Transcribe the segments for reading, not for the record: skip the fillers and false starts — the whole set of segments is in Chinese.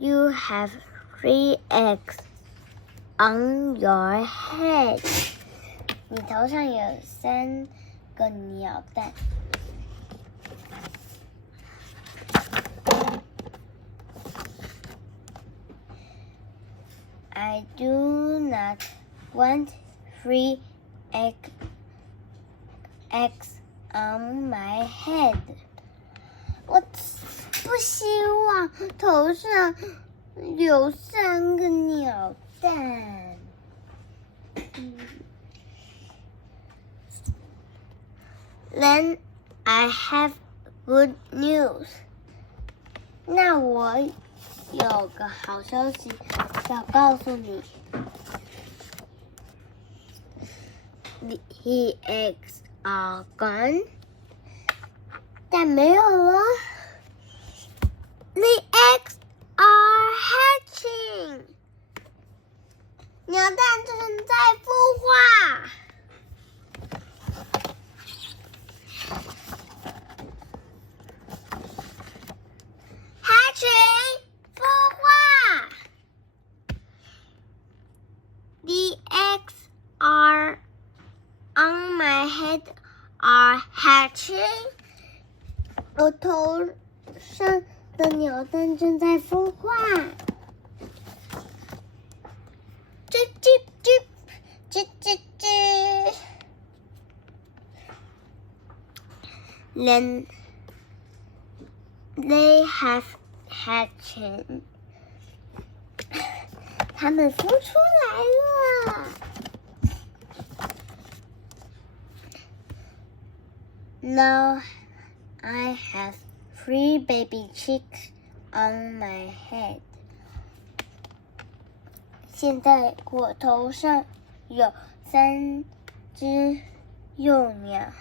You have 3 eggs on your head. 你头上有3个鸟蛋。I do not want 3 eggs on my head. 我不希望头上有3个鸟蛋。Then I have good news. 那我有个好消息要告诉你。The eggs are gone. 但没有了。The eggs are hatching. 鸟蛋正在孵化。Hatching 孵化。The eggs are on my head are hatching. 我头上的鸟蛋正在孵化。吱吱吱，吱吱吱。Then they have hatching. 它们孵出来了。Now I have 3 baby chicks on my head. 现在我头上有3只幼鸟。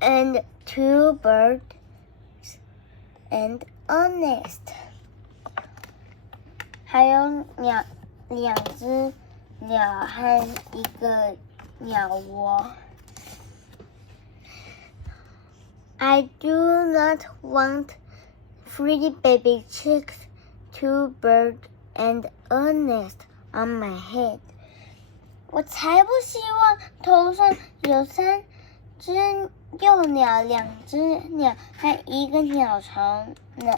And 2 birds and a nest. 还有2只鸟和一个鸟窝。I do not want 3 baby chicks, 2 birds, and a nest on my head. 我才不希望头上有3只幼鸟、2只鸟和一个鸟巢呢。